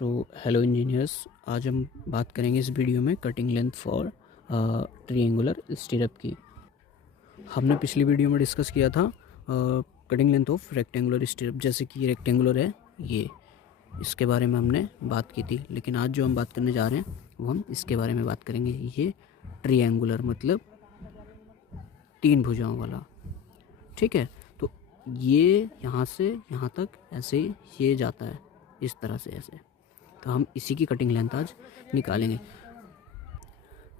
Hello engineers, आज हम बात करेंगे इस वीडियो में कटिंग लेंथ फॉर ट्रायंगुलर स्टीरअप की। हमने पिछली वीडियो में डिस्कस किया था कटिंग लेंथ ऑफ रेक्टेंगुलर स्टीरअप, जैसे कि ये रेक्टेंगुलर है, ये इसके बारे में हमने बात की थी। लेकिन आज जो हम बात करने जा रहे हैं वो हम इसके बारे में बात करेंगे। ये ट्रायंगुलर मतलब 3 भुजाओं वाला, ठीक है। तो ये यहाँ से यहाँ तक ऐसे ये जाता है, इस तरह से ऐसे। तो हम इसी की कटिंग लेंथ आज निकालेंगे,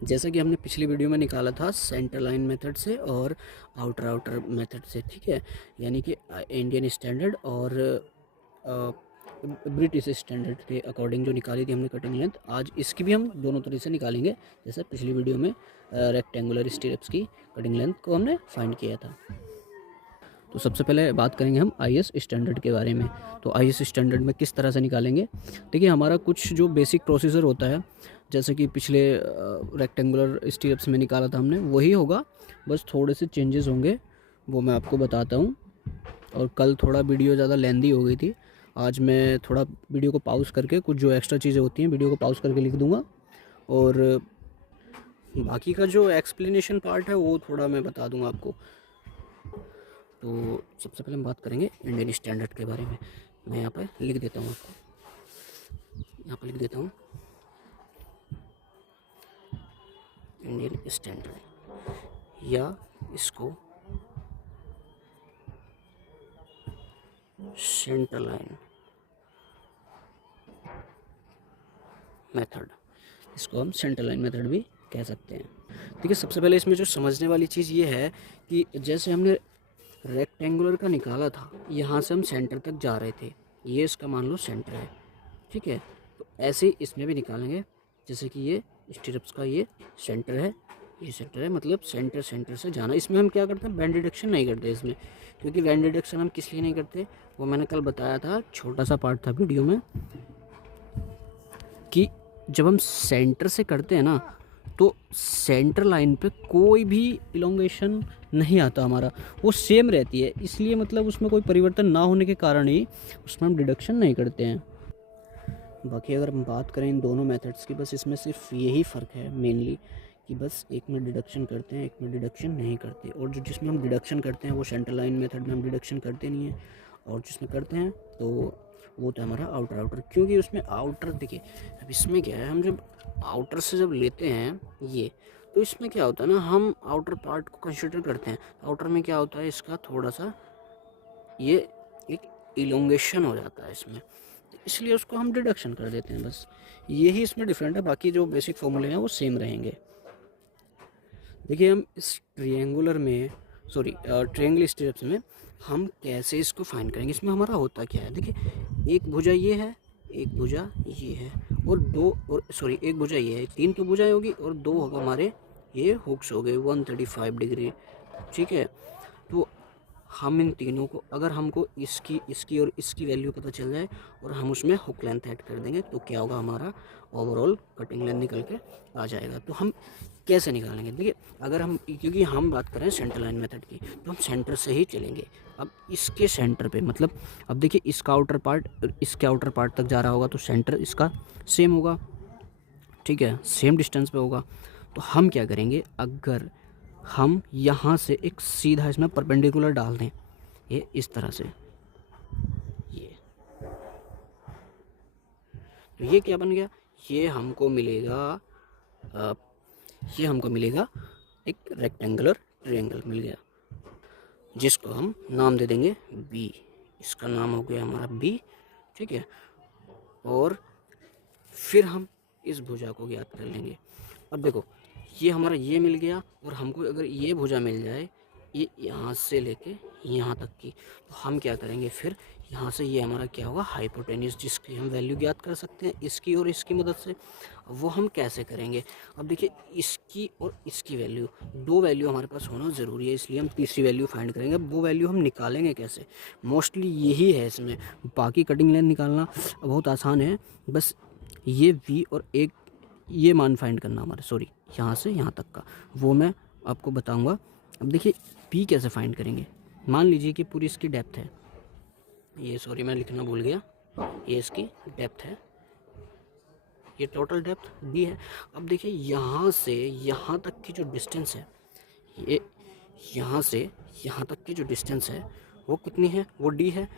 जैसा कि हमने पिछली वीडियो में निकाला था सेंटर लाइन मेथड से और आउटर मेथड से, ठीक है। यानी कि इंडियन स्टैंडर्ड और ब्रिटिश स्टैंडर्ड के अकॉर्डिंग जो निकाली थी हमने कटिंग लेंथ, आज इसकी भी हम दोनों तरह से निकालेंगे। जैसे पिछली वीडियो में रेक्टेंगुलर स्टीरअप्स की कटिंग लेंथ को हमने फाइंड किया था। तो सबसे पहले बात करेंगे हम आईएस स्टैंडर्ड के बारे में। तो आईएस स्टैंडर्ड में किस तरह से निकालेंगे, देखिए हमारा कुछ जो बेसिक प्रोसीजर होता है, जैसे कि पिछले रेक्टेंगुलर स्टीरअप्स में निकाला था हमने, वही होगा, बस थोड़े से चेंजेस होंगे, वो मैं आपको बताता हूँ। और कल थोड़ा वीडियो ज़्यादा लेंदी हो गई थी, आज मैं थोड़ा वीडियो को पॉज करके कुछ जो एक्स्ट्रा चीज़ें होती हैं वीडियो को पॉज करके लिख दूँगा, और बाकी का जो एक्सप्लेनेशन पार्ट है वो थोड़ा मैं बता दूँगा आपको। तो सबसे पहले हम बात करेंगे इंडियन स्टैंडर्ड के बारे में। मैं यहाँ पर लिख देता हूँ आपको, यहाँ पर लिख देता हूँ इंडियन स्टैंडर्ड, या इसको सेंटर लाइन मेथड, इसको हम सेंटर लाइन मेथड भी कह सकते हैं। ठीक है, सबसे पहले इसमें जो समझने वाली चीज़ ये है कि जैसे हमने रेक्टेंगुलर का निकाला था, यहाँ से हम सेंटर तक जा रहे थे, ये इसका मान लो सेंटर है, ठीक है। तो ऐसे ही इसमें भी निकालेंगे, जैसे कि ये स्टीरअप्स का ये सेंटर है, ये सेंटर है, मतलब सेंटर से जाना। इसमें हम क्या करते हैं, बैंड डिडक्शन नहीं करते इसमें, क्योंकि बैंड डिडक्शन हम किस लिए नहीं करते वो मैंने कल बताया था, छोटा सा पार्ट था वीडियो में, कि जब हम सेंटर से करते हैं ना, तो सेंटर लाइन पे कोई भी इलोंगेशन नहीं आता हमारा, वो सेम रहती है। इसलिए मतलब उसमें कोई परिवर्तन ना होने के कारण ही उसमें हम डिडक्शन नहीं करते हैं। बाकी अगर हम बात करें इन दोनों मेथड्स की, बस इसमें सिर्फ यही फ़र्क है मेनली, कि बस एक में डिडक्शन करते हैं, एक में डिडक्शन नहीं करते। और जो जिसमें हम डिडक्शन करते हैं वो सेंटर लाइन मेथड में हम डिडक्शन करते नहीं हैं, और जिसमें करते हैं तो वो तो हमारा आउटर, क्योंकि उसमें आउटर, देखिए अब इसमें क्या है, हम जब आउटर से जब लेते हैं ये, तो इसमें क्या होता है ना, हम आउटर पार्ट को कंसिडर करते हैं। आउटर में क्या होता है, इसका थोड़ा सा ये एक इलोंगेशन हो जाता है इसमें, इसलिए उसको हम डिडक्शन कर देते हैं। बस यही इसमें डिफरेंट है, बाकी जो बेसिक फॉर्मूले हैं वो सेम रहेंगे। देखिए हम इस ट्रायंगुलर में, सॉरी ट्रायंगल स्टीरअप्स में हम कैसे इसको फाइंड करेंगे। इसमें हमारा होता क्या है, देखिए एक भुजा ये है, एक भुजा ये है, और दो, और सॉरी एक भुजा ये है, 3 तो भुजाएं होगी, और 2 होगा हमारे ये हुक्स हो गए 135 डिग्री, ठीक है। तो हम इन तीनों को, अगर हमको इसकी और इसकी वैल्यू पता चल जाए और हम उसमें हुक लेंथ ऐड कर देंगे, तो क्या होगा, हमारा ओवरऑल कटिंग लेंथ निकल के आ जाएगा। तो हम कैसे निकालेंगे, देखिए अगर हम, क्योंकि हम बात करें सेंटर लाइन मेथड की, तो हम सेंटर से ही चलेंगे। अब इसके सेंटर पे, मतलब अब देखिए इसका आउटर पार्ट इसके आउटर पार्ट तक जा रहा होगा, तो सेंटर इसका सेम होगा, ठीक है, सेम डिस्टेंस पे होगा। तो हम क्या करेंगे, अगर हम यहाँ से एक सीधा इसमें परपेंडिकुलर डाल दें, ये इस तरह से, ये तो ये क्या बन गया, ये हमको मिलेगा ये हमको मिलेगा एक रेक्टेंगुलर ट्रायंगल मिल गया, जिसको हम नाम दे देंगे बी। इसका नाम हो गया हमारा बी, ठीक है। और फिर हम इस भुजा को ज्ञात कर लेंगे। अब देखो ये हमारा ये मिल गया, और हमको अगर ये भुजा मिल जाए, ये यहाँ से लेके यहाँ तक की, तो हम क्या करेंगे, फिर यहाँ से ये हमारा क्या होगा, हाइपोटेन्यूस, जिसकी हम वैल्यू ज्ञात कर सकते हैं इसकी और इसकी मदद से। वो हम कैसे करेंगे, अब देखिए इसकी और इसकी वैल्यू, 2 वैल्यू हमारे पास होना ज़रूरी है, इसलिए हम तीसरी वैल्यू फाइंड करेंगे। अब वो वैल्यू हम निकालेंगे कैसे, मोस्टली यही है इसमें। बाकी कटिंग लेंथ निकालना बहुत आसान है, बस ये वी और एक ये मान फाइंड करना हमारा, सॉरी यहाँ से यहाँ तक का, वो मैं आपको बताऊंगा। अब देखिए पी कैसे फाइंड करेंगे, मान लीजिए कि पूरी इसकी डेप्थ है, ये सॉरी मैं लिखना भूल गया, ये इसकी डेप्थ है, ये टोटल डेप्थ डी है। अब देखिए यहाँ से यहाँ तक की जो डिस्टेंस है, ये यहाँ से यहाँ तक की जो डिस्टेंस है वो कितनी है, वो डी है।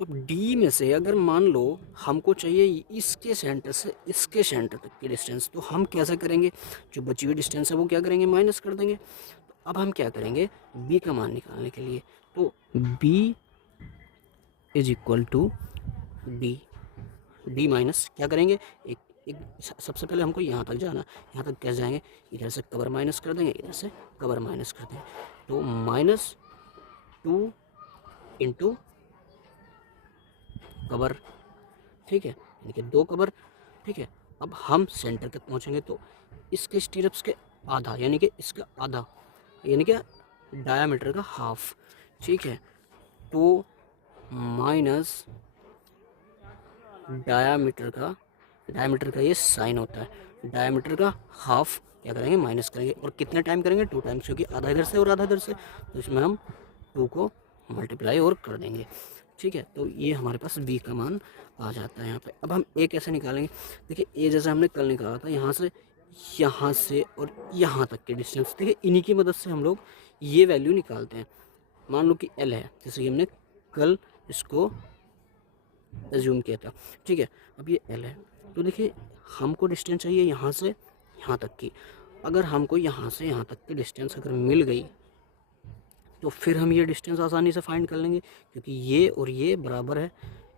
अब डी में से अगर मान लो हमको चाहिए इसके सेंटर से इसके सेंटर तक की डिस्टेंस, तो हम कैसे करेंगे, जो बची हुई डिस्टेंस है वो क्या करेंगे, माइनस कर देंगे। तो अब हम क्या करेंगे, बी का मान निकालने के लिए, तो b is equal to d minus क्या करेंगे, एक सबसे पहले हमको यहाँ तक जाना, यहाँ तक कैसे जाएंगे, इधर से कवर माइनस कर देंगे, इधर से कवर माइनस कर देंगे, तो -2 इंटू कवर, ठीक है, यानी कि 2 कवर, ठीक है। अब हम सेंटर तक पहुँचेंगे तो इसके स्टीरप्स के आधा, यानी कि इसका आधा, यानी कि डायामीटर का हाफ, ठीक है। तो माइनस डायामीटर का ये साइन होता है, डायामीटर का हाफ क्या करेंगे, माइनस करेंगे। और कितने टाइम करेंगे, 2 टाइम्स, क्योंकि आधा इधर से और आधा इधर से, तो इसमें हम 2 को मल्टीप्लाई और कर देंगे, ठीक है। तो ये हमारे पास बी का मान आ जाता है यहाँ पे। अब हम ए कैसे निकालेंगे, देखिए ए जैसे हमने कल निकाला था, यहाँ से और यहाँ तक के डिस्टेंस, देखिए इन्हीं की मदद से हम लोग ये वैल्यू निकालते हैं। मान लो कि एल है, जैसे कि हमने कल इसको एज्यूम किया था, ठीक है। अब ये एल है, तो देखिए हमको डिस्टेंस चाहिए यहाँ से यहाँ तक की। अगर हमको यहाँ से यहाँ तक की डिस्टेंस अगर मिल गई तो फिर हम ये डिस्टेंस आसानी से फाइंड कर लेंगे, क्योंकि ये और ये बराबर है,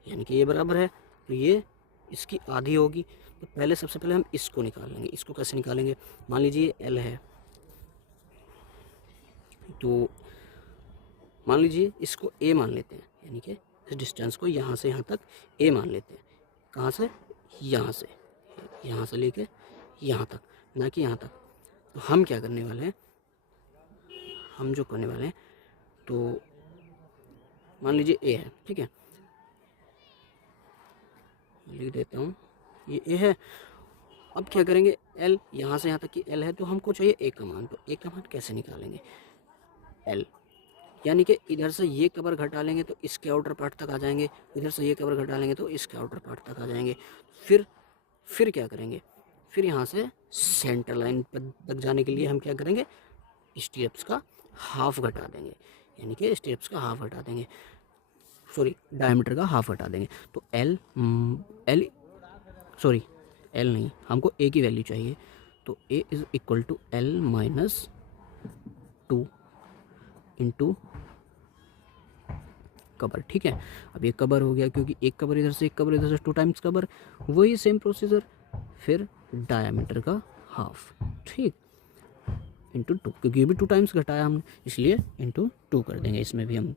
यानी कि ये बराबर है, तो ये इसकी आधी होगी। तो पहले सबसे पहले हम इसको निकाल लेंगे। इसको कैसे निकालेंगे, मान लीजिए एल है, तो मान लीजिए इसको ए मान लेते हैं, यानी कि इस डिस्टेंस को यहाँ से यहाँ तक ए मान लेते हैं। कहाँ से, यहाँ से लेके यहाँ तक, ना कि यहाँ तक। तो हम क्या करने वाले हैं, हम जो करने वाले हैं, तो मान लीजिए ए है, ठीक है, लिख देता हूँ, ये ए है। अब क्या करेंगे, एल यहाँ से यहाँ तक की एल है, तो हमको चाहिए ए का मान। तो ए का मान कैसे निकालेंगे, एल, यानी कि इधर से ये कवर घटा लेंगे तो इसके आउटर पार्ट तक आ जाएंगे, इधर से ये कवर घटा लेंगे तो इसके आउटर पार्ट तक आ जाएंगे। फिर क्या करेंगे, फिर यहाँ से सेंटर लाइन तक जाने के लिए हम क्या करेंगे, स्टेप्स का हाफ घटा देंगे, यानी कि स्टेप्स का हाफ घटा देंगे, सॉरी डायमीटर का हाफ घटा देंगे। तो एल नहीं, हमको ए की वैल्यू चाहिए, तो a is equal to l minus 2 into कवर, ठीक है। अब ये कवर हो गया, क्योंकि एक कवर इधर से, एक कवर इधर से, 2 टाइम्स कवर, वही सेम प्रोसीजर। फिर डायमीटर का हाफ, ठीक, इंटू 2, क्योंकि ये भी 2 टाइम्स घटाया हमने, इसलिए इंटू 2 कर देंगे इसमें भी हम।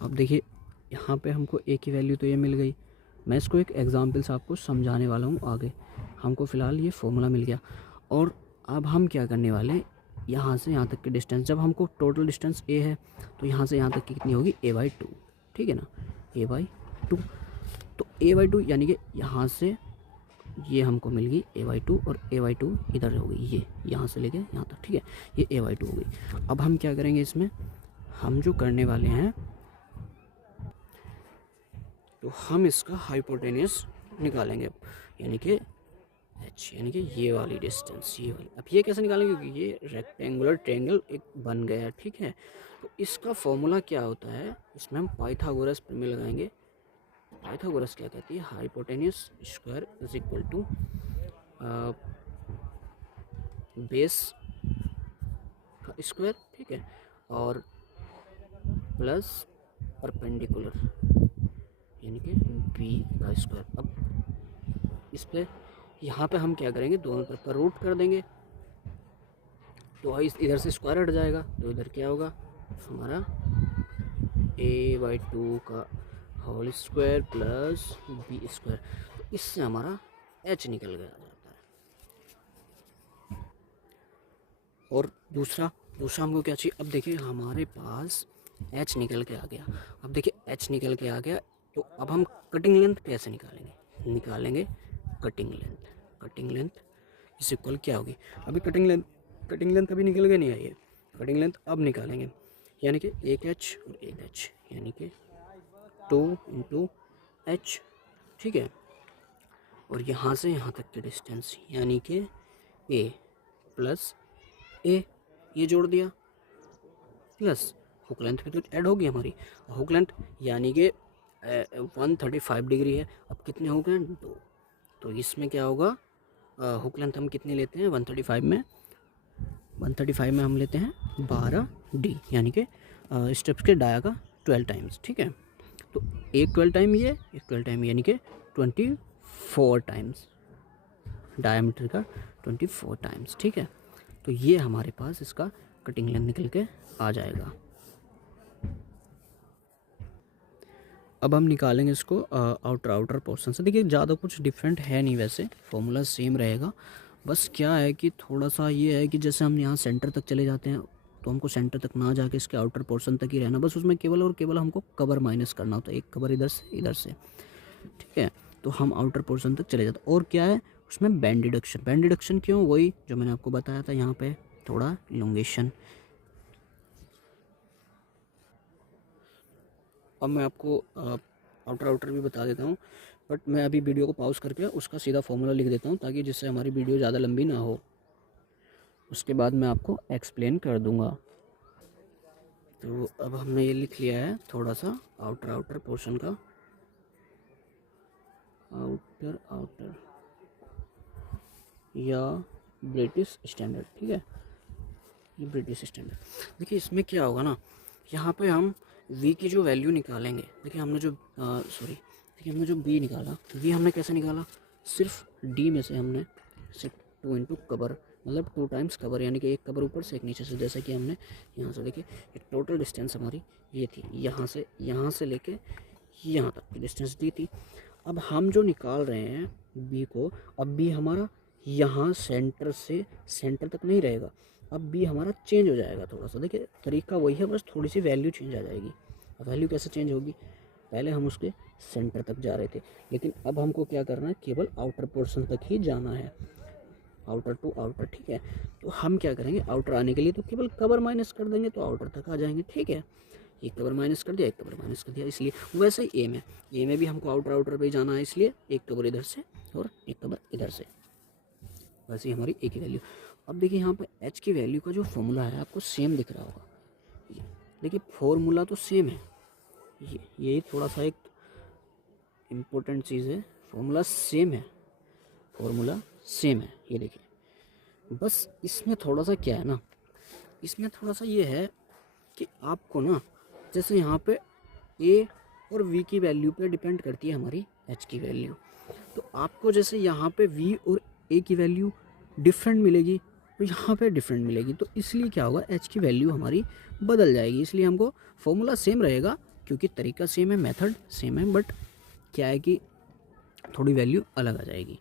अब देखिए यहाँ पे हमको ए की वैल्यू तो ये मिल गई। मैं इसको एक एग्जाम्पल से आपको समझाने वाला हूँ आगे। हमको फ़िलहाल ये फॉर्मूला मिल गया, और अब हम क्या करने वाले हैं, यहाँ से यहाँ तक की डिस्टेंस, जब हमको टोटल डिस्टेंस ए है तो यहाँ से यहाँ तक की कितनी होगी, a/2, ठीक है ना, a/2। तो a/2 यानी कि यहाँ से ये हमको मिल गई a/2, और a/2 इधर हो गई, ये यहाँ से लेके यहाँ तक, ठीक है, ये a/2 हो गई। अब हम क्या करेंगे, इसमें हम जो करने वाले हैं, तो हम इसका हाइपोटेन्यूस निकालेंगे, यानी कि एच, यानी कि ये वाली डिस्टेंस, ये वाली। अब ये कैसे निकालेंगे, क्योंकि ये रेक्टेंगुलर ट्रायंगल एक बन गया, ठीक है। तो इसका फॉर्मूला क्या होता है, इसमें हम पाइथागोरस प्रमेय लगाएंगे। पाइथागोरस क्या कहती है, hypotenuse square is equal to base का स्क्वायर, ठीक है, और प्लस परपेंडिकुलर, यानी कि बी का स्क्वायर। अब इस पे यहाँ पे हम क्या करेंगे, दोनों तरफ का रूट कर देंगे, तो इधर से स्क्वायर हट जाएगा, तो इधर क्या होगा हमारा a/2 का whole square plus b square. तो इससे हमारा h निकल गया जाता है। और दूसरा हमको क्या चाहिए, अब देखिए हमारे पास h निकल के आ गया। अब देखिए h निकल के आ गया, तो अब हम कटिंग लेंथ कैसे निकालेंगे कटिंग लेंथ इस इक्वल क्या होगी, अभी कटिंग लेंथ अभी निकल के नहीं आई है, कटिंग लेंथ अब निकालेंगे, यानी कि एक h और एक h, यानी कि 2 इंटू h, ठीक है। और यहाँ से यहाँ तक की डिस्टेंस यानी कि ए प्लस ए, ये जोड़ दिया, प्लस हुक लेंथ भी तो ऐड होगी हमारी। हुक लेंथ यानी कि 135 डिग्री है। अब कितने हुक हैं? 2। तो इसमें क्या होगा, हुक लेंथ हम कितनी लेते हैं 135 में? 135 में हम लेते हैं 12D, यानी कि स्टेप्स के डाया का 12 टाइम्स। ठीक है, तो एक 12 टाइम ये, एक 12 टाइम यानी कि 24 टाइम्स, डायमीटर का 24 टाइम्स। ठीक है, तो ये हमारे पास इसका कटिंग लेंथ निकल के आ जाएगा। अब हम निकालेंगे इसको आउटर पोर्शन से। देखिए ज़्यादा कुछ डिफरेंट है नहीं, वैसे फॉर्मूला सेम रहेगा। बस क्या है कि थोड़ा सा ये है कि जैसे हम यहाँ सेंटर तक चले जाते हैं तो हमको सेंटर तक ना जाके इसके आउटर पोर्शन तक ही रहना, बस उसमें केवल और केवल हमको कवर माइनस करना होता है, एक कवर इधर से इधर से। ठीक है, तो हम आउटर पोर्शन तक चले जाते हैं। और क्या है उसमें बैंड डिडक्शन। बैंड डिडक्शन क्यों? वही जो मैंने आपको बताया था, यहाँ पे थोड़ा इलोंगेशन। अब मैं आपको आउटर भी बता देता हूँ, बट मैं अभी वीडियो को पॉज करके उसका सीधा फॉर्मूला लिख देता हूँ ताकि जिससे हमारी वीडियो ज़्यादा लंबी ना हो, उसके बाद मैं आपको एक्सप्लेन कर दूँगा। तो अब हमने ये लिख लिया है थोड़ा सा आउटर पोर्शन का, आउटर या ब्रिटिश स्टैंडर्ड। ठीक है, ये ब्रिटिश स्टैंडर्ड। देखिए इसमें क्या होगा ना, यहाँ पे हम v की जो वैल्यू निकालेंगे, देखिए हमने जो देखिए हमने जो b निकाला, v हमने कैसे निकाला, सिर्फ d में से हमने सिर्फ 2 इंटू कवर, मतलब 2 टाइम्स कवर, यानी कि एक कवर ऊपर से एक नीचे से। जैसे कि हमने यहाँ से देखिए एक टोटल डिस्टेंस हमारी ये थी, यहाँ से लेके यहाँ तक की डिस्टेंस दी थी। अब हम जो निकाल रहे हैं b को, अब b हमारा यहाँ सेंटर से सेंटर तक नहीं रहेगा, अब बी हमारा चेंज हो जाएगा थोड़ा सा। देखिए तरीका वही है, बस थोड़ी सी वैल्यू चेंज आ जाएगी। अब वैल्यू कैसे चेंज होगी, पहले हम उसके सेंटर तक जा रहे थे, लेकिन अब हमको क्या करना है, केवल आउटर पोर्शन तक ही जाना है, आउटर टू आउटर। ठीक है, तो हम क्या करेंगे, आउटर आने के लिए तो केवल कवर माइनस कर देंगे तो आउटर तक आ जाएंगे। ठीक है, एक कवर माइनस कर दिया, एक कवर माइनस कर दिया, इसलिए वैसे ही ए में भी हमको आउटर पे जाना है, इसलिए एक कवर इधर से और एक कवर इधर से, वैसे ही हमारी ए की वैल्यू। अब देखिए यहाँ पर एच की वैल्यू का जो फॉर्मूला है आपको सेम दिख रहा होगा, ये देखिए फॉर्मूला तो सेम है, ये थोड़ा सा एक इम्पोर्टेंट चीज़ है, फॉर्मूला सेम है, फॉर्मूला सेम है, ये देखिए। बस इसमें थोड़ा सा क्या है ना, इसमें थोड़ा सा ये है कि आपको ना, जैसे यहाँ पे ए और वी की वैल्यू पे डिपेंड करती है हमारी एच की वैल्यू, तो आपको जैसे यहाँ पे वी और ए की वैल्यू डिफरेंट मिलेगी तो यहाँ पे डिफरेंट मिलेगी, तो इसलिए क्या होगा, एच की वैल्यू हमारी बदल जाएगी। इसलिए हमको फॉर्मूला सेम रहेगा क्योंकि तरीका सेम है, मेथड सेम है, बट क्या है कि थोड़ी वैल्यू अलग आ जाएगी।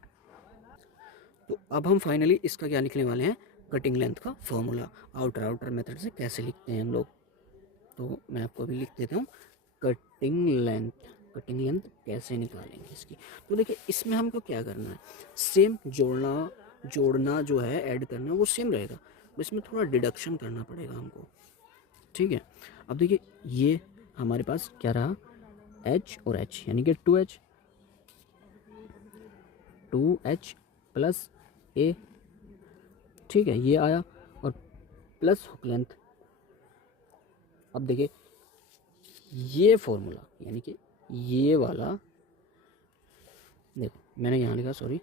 तो अब हम फाइनली इसका क्या लिखने वाले हैं, कटिंग लेंथ का फॉर्मूला। आउटर मेथड से कैसे लिखते हैं हम लोग, तो मैं आपको अभी लिख देता हूँ कटिंग लेंथ कैसे निकालेंगे इसकी। तो देखिए इसमें हमको क्या करना है, सेम जोड़ना जो है, ऐड करना वो सेम रहेगा, इसमें थोड़ा डिडक्शन करना पड़ेगा हमको। ठीक है, अब देखिए ये हमारे पास क्या रहा, एच और एच यानी कि 2h प्लस ए। ठीक है, ये आया और प्लस हुक लेंथ। अब देखिए ये फॉर्मूला यानी कि ये वाला, देखो मैंने यहाँ लिखा, सॉरी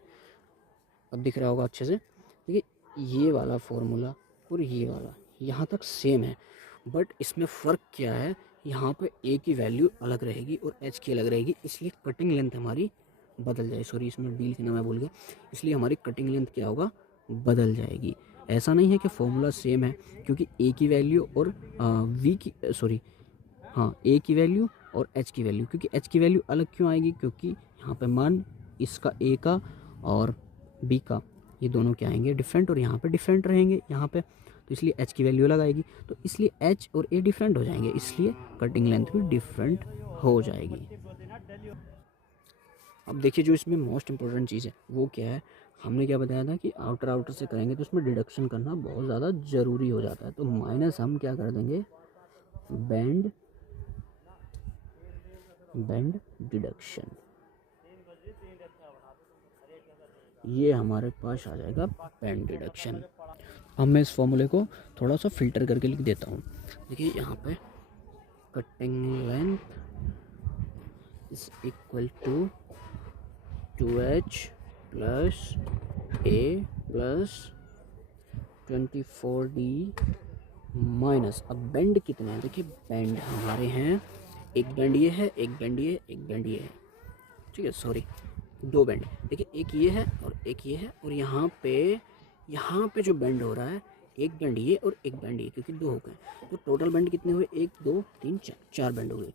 अब दिख रहा होगा अच्छे से। देखिए ये वाला फॉर्मूला और ये वाला यहाँ तक सेम है, बट इसमें फ़र्क क्या है, यहाँ पे ए की वैल्यू अलग रहेगी और एच की अलग रहेगी, इसलिए कटिंग लेंथ हमारी बदल जाए, सॉरी इसमें डी लिखना मैं भूल गया, इसलिए हमारी कटिंग लेंथ क्या होगा, बदल जाएगी। ऐसा नहीं है कि फॉर्मूला सेम है, क्योंकि ए की वैल्यू और वी की सॉरी हाँ ए की वैल्यू और एच की वैल्यू, क्योंकि एच की वैल्यू अलग क्यों आएगी, क्योंकि यहाँ पे मान इसका ए का और बी का ये दोनों क्या आएंगे, डिफरेंट, और यहाँ पे डिफरेंट रहेंगे यहाँ पे, तो इसलिए एच की वैल्यू अलग आएगी, तो इसलिए एच और ए डिफरेंट हो जाएंगे, इसलिए कटिंग लेंथ भी डिफरेंट हो जाएगी। अब देखिए जो इसमें मोस्ट इम्पोर्टेंट चीज़ है वो क्या है, हमने क्या बताया था कि आउटर से करेंगे तो उसमें डिडक्शन करना बहुत ज़्यादा ज़रूरी हो जाता है, तो माइनस हम क्या कर देंगे, बैंड डिडक्शन। ये हमारे पास आ जाएगा बेंड डिडक्शन। अब मैं इस फॉर्मूले को थोड़ा सा फिल्टर करके लिख देता हूँ। देखिए यहाँ पे cutting length is equal to 2h plus a plus 24d minus, अब बेंड कितने हैं? देखिए बेंड हमारे हैं, एक बेंड ये है, एक बेंड ये, एक बेंड ये है, ठीक है, सॉरी 2 बेंड। देखिए एक ये है और एक ये है, और यहाँ पे जो बेंड हो रहा है एक बेंड ये और एक बेंड ये, क्योंकि 2 हो गए, तो टोटल बेंड कितने हुए? 1 2 3 4, 4 बेंड हो गए।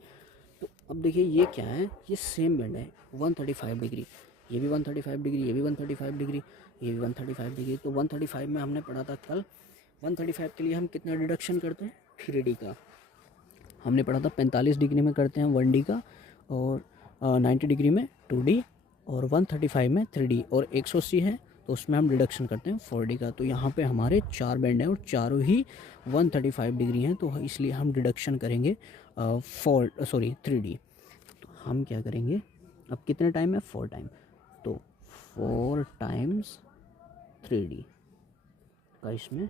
तो अब देखिए ये क्या है, ये सेम बेंड है 135 डिग्री, ये भी 135 डिग्री, ये भी 135 डिग्री, ये भी 135 डिग्री। तो 135 में हमने पढ़ा था कल, 135 के लिए हम कितना डिडक्शन करते हैं? 3D का। हमने पढ़ा था 45 डिग्री में करते हैं 1D का, और 90 डिग्री में 2D, और 135 में 3D, और 180 है तो उसमें हम डिडक्शन करते हैं 4D का। तो यहाँ पे हमारे 4 बैंड हैं और चारों ही 135 डिग्री हैं, तो इसलिए हम डिडक्शन करेंगे 3D। तो हम क्या करेंगे, अब कितने टाइम है? 4 टाइम, तो 4 टाइम्स 3D का इसमें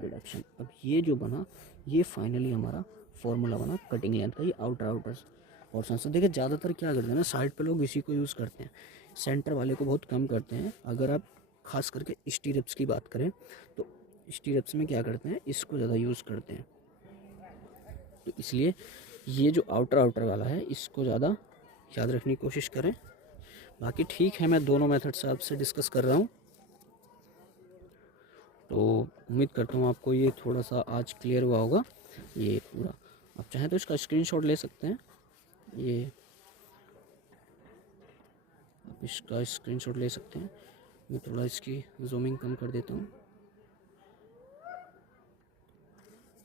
डिडक्शन। अब ये जो बना, ये फाइनली हमारा फॉर्मूला बना कटिंग लेंथ का, ये आउटर पोर्शन से। देखिए ज़्यादातर क्या करते हैं ना, साइड पे लोग इसी को यूज़ करते हैं, सेंटर वाले को बहुत कम करते हैं। अगर आप खास करके स्टीरप्स की बात करें तो स्टीरप्स में क्या करते हैं, इसको ज़्यादा यूज़ करते हैं, तो इसलिए ये जो आउटर वाला है इसको ज़्यादा याद रखने की कोशिश करें। बाकी ठीक है, मैं दोनों मेथड से आपसे डिस्कस कर रहा हूँ, तो उम्मीद करता हूँ आपको ये थोड़ा सा आज क्लियर हुआ होगा ये पूरा। आप चाहें तो इसका स्क्रीनशॉट ले सकते हैं, ये आप इसका स्क्रीनशॉट ले सकते हैं। मैं थोड़ा इसकी जूमिंग कम कर देता हूँ,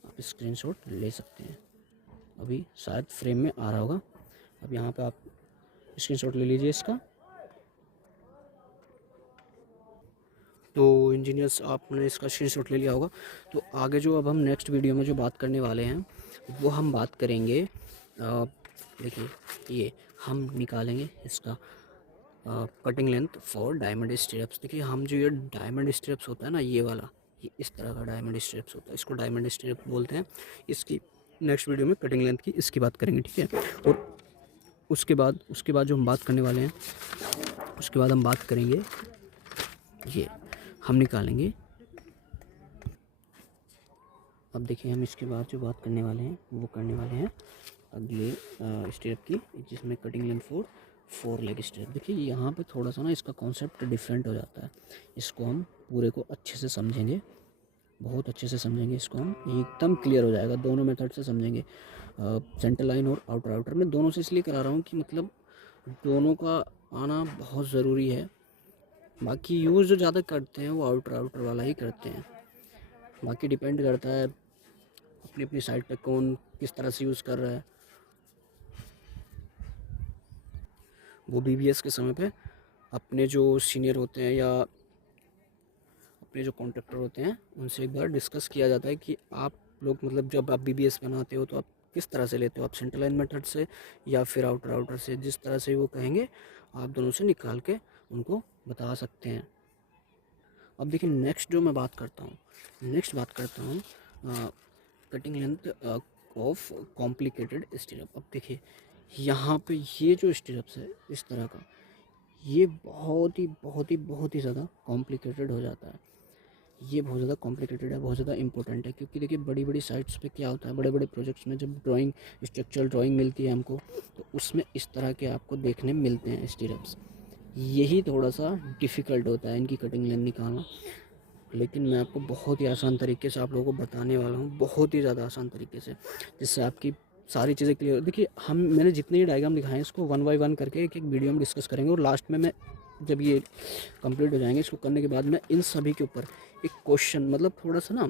आप स्क्रीनशॉट ले सकते हैं। अभी शायद फ्रेम में आ रहा होगा, अब यहाँ पे आप स्क्रीनशॉट ले लीजिए इसका। तो इंजीनियर्स आपने इसका स्क्रीनशॉट ले लिया होगा। तो आगे जो अब हम नेक्स्ट वीडियो में जो बात करने वाले हैं वो हम बात करेंगे, देखिए ये हम निकालेंगे इसका cutting length for diamond strips. देखिए हम जो ये डायमंड स्ट्रिप्स होता है ना, ये वाला, ये इस तरह का डायमंड स्ट्रिप्स होता है, इसको डायमंड स्ट्रिप बोलते हैं। इसकी नेक्स्ट वीडियो में कटिंग लेंथ की इसकी बात करेंगे, ठीक है। और उसके बाद जो हम बात करने वाले हैं, उसके बाद हम बात करेंगे, ये हम निकालेंगे। अब देखिए हम इसके बाद जो बात करने वाले हैं वो करने वाले हैं अगले स्टेप की, जिसमें cutting length for 4 leg step. देखिए यहाँ पे थोड़ा सा ना इसका कॉन्सेप्ट डिफरेंट हो जाता है, इसको हम पूरे को अच्छे से समझेंगे, बहुत अच्छे से समझेंगे इसको, हम एकदम क्लियर हो जाएगा, दोनों मेथड से समझेंगे। सेंटर लाइन और आउटर मैं दोनों से इसलिए करा रहा हूँ कि मतलब दोनों का आना बहुत ज़रूरी है। बाकी यूज़ जो ज़्यादा करते हैं वो आउटर वाला ही करते हैं, बाकी डिपेंड करता है अपनी अपनी साइड पे कौन किस तरह से यूज़ कर रहा है। वो बीबीएस के समय पे अपने जो सीनियर होते हैं या अपने जो कॉन्ट्रैक्टर होते हैं उनसे एक बार डिस्कस किया जाता है कि आप लोग मतलब जब आप बीबीएस बनाते हो तो आप किस तरह से लेते हो, आप सेंटर लाइन मेथड से या फिर आउटर से, जिस तरह से वो कहेंगे आप दोनों से निकाल के उनको बता सकते हैं। अब देखिए नेक्स्ट जो मैं बात करता हूँ cutting length of complicated stirrup. अब देखिए यहाँ पे ये जो स्टिरअप्स है इस तरह का, ये बहुत ही ज़्यादा कॉम्प्लिकेटेड हो जाता है, ये बहुत ज़्यादा कॉम्प्लिकेटेड है, बहुत ज़्यादा इंपॉर्टेंट है। क्योंकि देखिए बड़ी बड़ी साइट्स पे क्या होता है, बड़े बड़े प्रोजेक्ट्स में जब ड्राइंग स्ट्रक्चरल ड्राइंग मिलती है हमको, तो उसमें इस तरह के आपको देखने मिलते हैं स्टिरअप्स। यही थोड़ा सा डिफ़िकल्ट होता है इनकी कटिंग लेंथ निकालना, लेकिन मैं आपको बहुत ही आसान तरीके से आप लोगों को बताने वाला हूँ, बहुत ही ज़्यादा आसान तरीके से, जिससे आपकी सारी चीज़ें क्लियर। देखिए मैंने जितने ही डायग्राम दिखाए हैं इसको 1 बाय 1 करके एक वीडियो में डिस्कस करेंगे, और लास्ट में मैं जब ये कंप्लीट हो जाएंगे इसको करने के बाद मैं इन सभी के ऊपर एक क्वेश्चन, मतलब थोड़ा सा ना,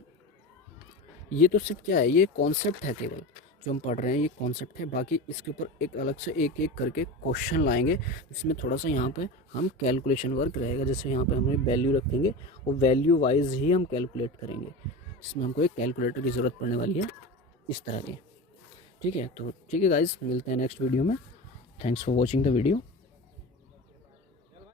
ये तो सिर्फ क्या है, ये कॉन्सेप्ट है, केवल जो हम पढ़ रहे हैं ये कॉन्सेप्ट है, बाकी इसके ऊपर एक अलग से एक एक करके क्वेश्चन लाएंगे, जिसमें थोड़ा सा यहाँ पे हम कैलकुलेशन वर्क रहेगा। जैसे यहाँ पे हमें वैल्यू रखेंगे और वैल्यू वाइज ही हम कैलकुलेट करेंगे, इसमें हमको एक कैलकुलेटर की ज़रूरत पड़ने वाली है इस तरह की, ठीक है। तो ठीक है गाइस, मिलते हैं नेक्स्ट वीडियो में। Thanks for watching the video.